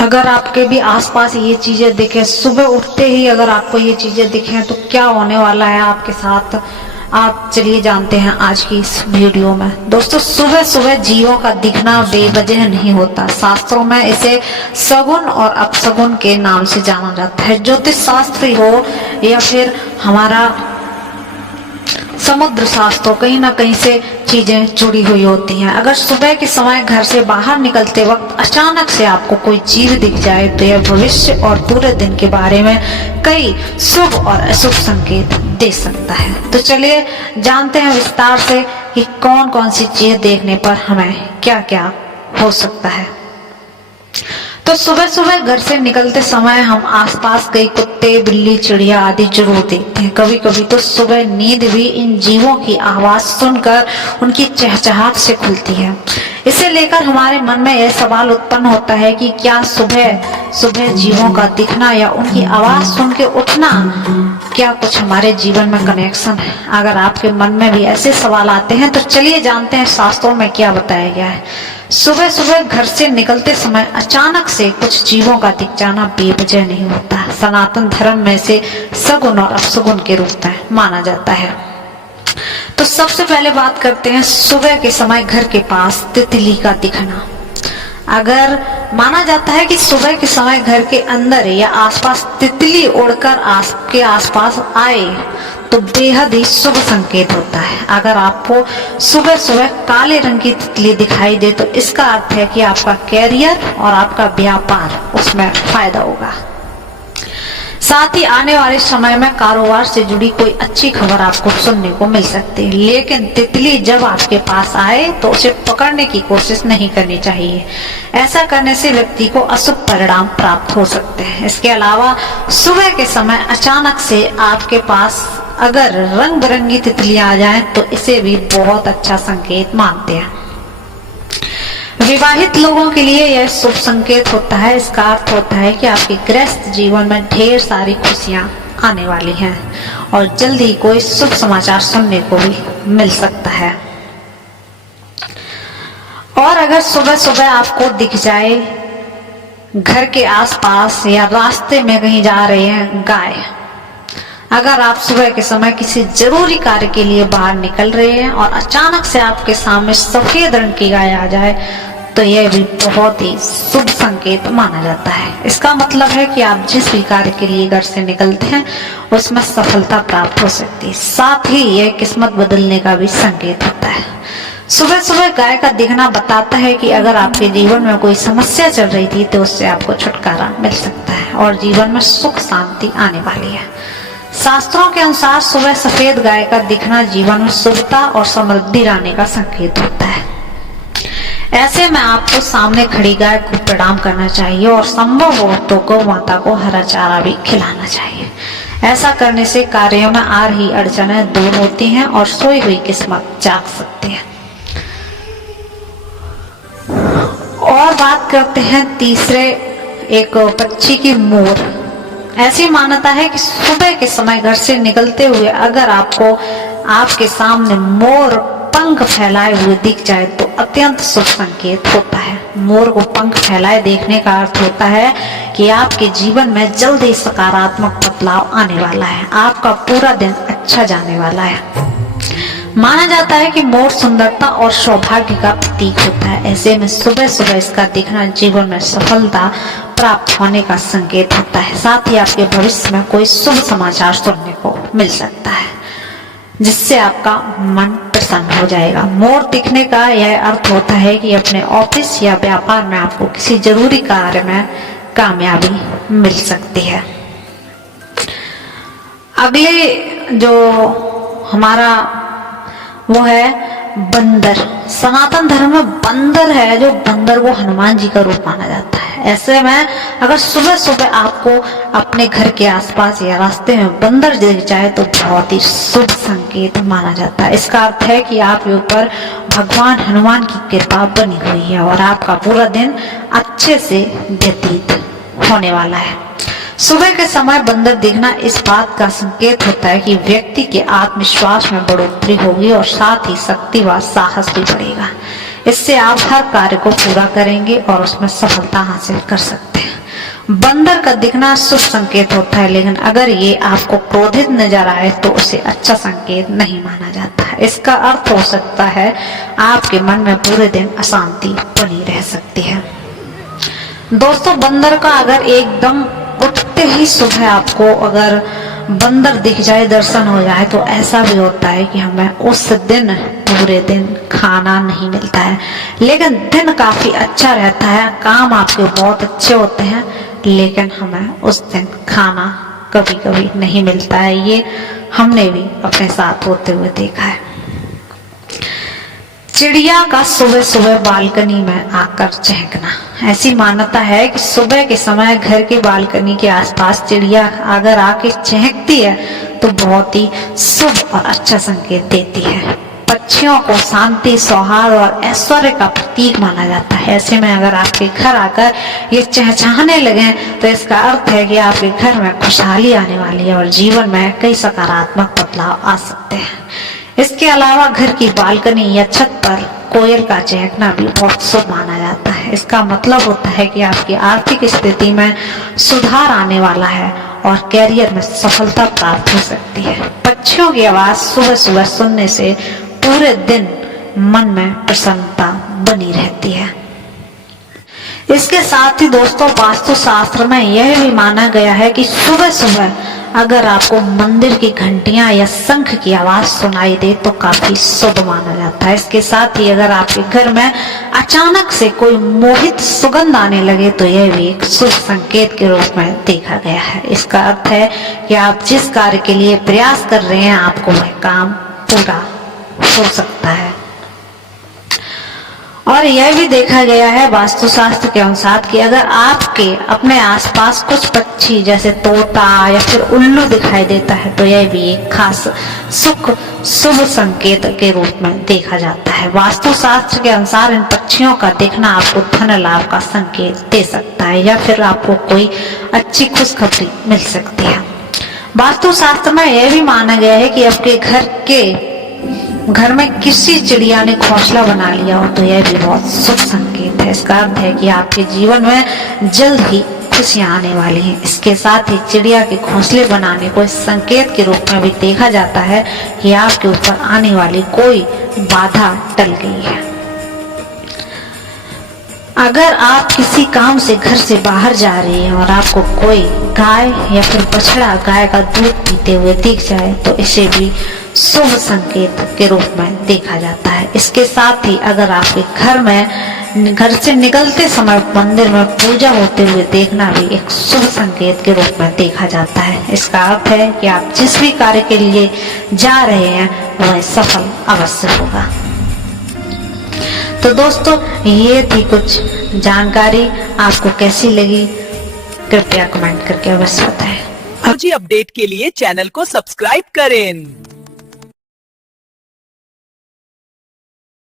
अगर आपके भी आसपास ये चीजें दिखे, सुबह उठते ही अगर आपको ये चीजें दिखें तो क्या होने वाला है आपके साथ, आप चलिए जानते हैं आज की इस वीडियो में। दोस्तों, सुबह सुबह जीवों का दिखना बेवजह नहीं होता। शास्त्रों में इसे सगुन और अपसगुन के नाम से जाना जाता है। ज्योतिष शास्त्री हो या फिर हमारा समुद्र शास्त्र, कहीं ना कहीं से चीजें जुड़ी हुई होती हैं। अगर सुबह के समय घर से बाहर निकलते वक्त अचानक से आपको कोई जीव दिख जाए तो यह भविष्य और पूरे दिन के बारे में कई शुभ और अशुभ संकेत दे सकता है। तो चलिए जानते हैं विस्तार से कि कौन कौन सी चीज देखने पर हमें क्या क्या हो सकता है। तो सुबह सुबह घर से निकलते समय हम आसपास कई कुत्ते, बिल्ली, चिड़िया आदि जरूर देखते हैं। कभी कभी तो सुबह नींद भी इन जीवों की आवाज सुनकर उनकी चहचहाट से खुलती है। इसे लेकर हमारे मन में यह सवाल उत्पन्न होता है कि क्या सुबह सुबह जीवों का दिखना या उनकी आवाज सुन के उठना क्या कुछ हमारे जीवन में कनेक्शन है? अगर आपके मन में भी ऐसे सवाल आते हैं तो चलिए जानते हैं शास्त्रों में क्या बताया गया है। सुबह सुबह घर से निकलते समय अचानक से कुछ जीवों का दिख जाना बेवजह नहीं होता। सनातन धर्म में से सगुन और अपसगुन के रूप में माना जाता है। तो सबसे पहले बात करते हैं सुबह के समय घर के पास तितली का दिखना। अगर माना जाता है कि सुबह के समय घर के अंदर या आसपास तितली उड़कर आपके आसपास आए तो बेहद ही शुभ संकेत होता है। अगर आपको सुबह सुबह काले रंग की तितली दिखाई दे तो इसका अर्थ है कि आपका कैरियर और आपका व्यापार उसमें फायदा होगा। साथ ही आने वाले समय में कारोबार से जुड़ी कोई अच्छी खबर आपको सुनने को मिल सकती है। लेकिन तितली जब आपके पास आए तो उसे पकड़ने की कोशिश नहीं करनी चाहिए। ऐसा करने से व्यक्ति को अशुभ परिणाम प्राप्त हो सकते हैं। इसके अलावा सुबह के समय अचानक से आपके पास अगर रंग बिरंगी तितलियां आ जाएं तो इसे भी बहुत अच्छा संकेत मानते हैं। विवाहित लोगों के लिए यह शुभ संकेत होता है। इसका अर्थ होता है कि आपके गृहस्थ जीवन में ढेर सारी खुशियां आने वाली हैं और जल्द ही कोई शुभ समाचार सुनने को भी मिल सकता है। और अगर सुबह सुबह आपको दिख जाए घर के आसपास या रास्ते में कहीं जा रहे हैं गाय, अगर आप सुबह के समय किसी जरूरी कार्य के लिए बाहर निकल रहे हैं और अचानक से आपके सामने सफेद रंग की गाय आ जाए तो यह भी बहुत ही शुभ संकेत माना जाता है। इसका मतलब है कि आप जिस भी कार्य के लिए घर से निकलते हैं उसमें सफलता प्राप्त हो सकती है। साथ ही यह किस्मत बदलने का भी संकेत होता है। सुबह सुबह गाय का दिखना बताता है कि अगर आपके जीवन में कोई समस्या चल रही थी तो उससे आपको छुटकारा मिल सकता है और जीवन में सुख शांति आने वाली है। शास्त्रों के अनुसार सुबह सफेद गाय का दिखना जीवन में शुभता और समृद्धि लाने का संकेत होता है। ऐसे में आपको सामने खड़ी गाय को प्रणाम करना चाहिए और संभव हो तो गौ माता को हरा चारा भी खिलाना चाहिए। ऐसा करने से कार्यों में आ रही अड़चनें दूर होती हैं और सोई हुई किस्मत जाग सकती है। और बात करते हैं तीसरे एक पक्षी की, मोर। ऐसी मान्यता है कि सुबह के समय घर से निकलते हुए अगर आपको आपके सामने मोर पंख फैलाए हुए दिख जाए तो अत्यंत शुभ संकेत होता है। मोर को पंख फैलाए देखने का अर्थ होता है कि आपके जीवन में जल्द ही सकारात्मक बदलाव आने वाला है। आपका पूरा दिन अच्छा जाने वाला है। माना जाता है कि मोर सुंदरता और सौभाग्य का प्रतीक होता है। ऐसे में सुबह सुबह इसका दिखना जीवन में सफलता प्राप्त होने का संकेत होता है। साथ ही आपके भविष्य में कोई शुभ समाचार सुनने को मिल सकता है जिससे आपका मन प्रसन्न हो जाएगा। मोर दिखने का यह अर्थ होता है कि अपने ऑफिस या व्यापार में आपको किसी जरूरी कार्य में कामयाबी मिल सकती है। अगले जो हमारा वो है बंदर। सनातन धर्म में बंदर है जो बंदर को हनुमान जी का रूप माना जाता है। ऐसे में अगर सुबह सुबह आपको अपने घर के आसपास या रास्ते में बंदर दिख जाए तो बहुत ही शुभ संकेत माना जाता है। इसका अर्थ है कि आपके ऊपर भगवान हनुमान की कृपा बनी हुई है और आपका पूरा दिन अच्छे से व्यतीत होने वाला है। सुबह के समय बंदर दिखना इस बात का संकेत होता है कि व्यक्ति के आत्मविश्वास में बढ़ोतरी होगी और साथ ही शक्ति व साहस भी बढ़ेगा। इससे आप हर कार्य को पूरा करेंगे और उसमें सफलता हासिल कर सकते हैं। बंदर का दिखना शुभ संकेत होता है, लेकिन अगर ये आपको क्रोधित नजर आए तो उसे अच्छा संकेत नहीं माना जाता है। इसका अर्थ हो सकता है आपके मन में पूरे दिन अशांति बनी रह सकती है। दोस्तों, बंदर का अगर एकदम उठते ही सुबह आपको अगर बंदर दिख जाए, दर्शन हो जाए, तो ऐसा भी होता है कि हमें उस दिन पूरे दिन खाना नहीं मिलता है, लेकिन दिन काफी अच्छा रहता है, काम आपके बहुत अच्छे होते हैं, लेकिन हमें उस दिन खाना कभी कभी नहीं मिलता है। ये हमने भी अपने साथ होते हुए देखा है। चिड़िया का सुबह सुबह बालकनी में आकर चहकना। ऐसी मान्यता है कि सुबह के समय घर के बालकनी के आसपास चिड़िया अगर आके चहकती है तो बहुत ही शुभ और अच्छा संकेत देती है। पक्षियों को शांति, सौहार्द और ऐश्वर्य का प्रतीक माना जाता है। ऐसे में अगर आपके घर आकर ये चहचहाने लगे तो इसका अर्थ है कि आपके घर में खुशहाली आने वाली है और जीवन में कई सकारात्मक बदलाव आ सकते हैं। इसके अलावा घर की बालकनी या छत पर कोयल का चहकना भी बहुत शुभ माना जाता है। इसका मतलब होता है कि आपकी आर्थिक स्थिति में सुधार आने वाला है और कैरियर में सफलता प्राप्त हो सकती है। पक्षियों की आवाज सुबह सुबह सुनने से पूरे दिन मन में प्रसन्नता बनी रहती है। इसके साथ ही दोस्तों, वास्तु शास्त्र में यह भी माना गया है कि सुबह सुबह अगर आपको मंदिर की घंटियां या शंख की आवाज सुनाई दे तो काफी शुभ माना जाता है। इसके साथ ही अगर आपके घर में अचानक से कोई मोहित सुगंध आने लगे तो यह भी एक शुभ संकेत के रूप में देखा गया है। इसका अर्थ है कि आप जिस कार्य के लिए प्रयास कर रहे हैं आपको वह काम पूरा हो सकता है। और यह भी देखा गया है वास्तुशास्त्र के अनुसार कि अगर आपके अपने आसपास कुछ पक्षी जैसे तोता या फिर उल्लू दिखाई देता है तो यह भी एक खास शुभ संकेत के रूप में देखा जाता है। वास्तुशास्त्र के अनुसार इन पक्षियों का देखना आपको धन लाभ का संकेत दे सकता है या फिर आपको कोई अच्छी खुशखबरी मिल सकती है। वास्तुशास्त्र में यह भी माना गया है कि आपके घर में किसी चिड़िया ने घोंसला बना लिया हो तो यह भी बहुत शुभ संकेत है। इसका अर्थ है कि आपके जीवन में जल्द ही खुशियां आने वाली हैं। इसके साथ ही चिड़िया के घोंसले बनाने को इस संकेत के रूप में भी देखा जाता है कि आपके ऊपर आने वाली कोई बाधा टल गई है। अगर आप किसी काम से घर से बाहर जा रहे हैं और आपको कोई गाय या फिर बछड़ा गाय का दूध पीते हुए दिख जाए तो इसे भी शुभ संकेत के रूप में देखा जाता है। इसके साथ ही अगर आपके घर से निकलते समय मंदिर में पूजा होते हुए देखना भी एक शुभ संकेत के रूप में देखा जाता है। इसका अर्थ है कि आप जिस भी कार्य के लिए जा रहे हैं वह सफल अवश्य होगा। तो दोस्तों, ये थी कुछ जानकारी। आपको कैसी लगी कृपया कमेंट करके अवश्य बताएं। रोजी अपडेट के लिए चैनल को सब्सक्राइब करें।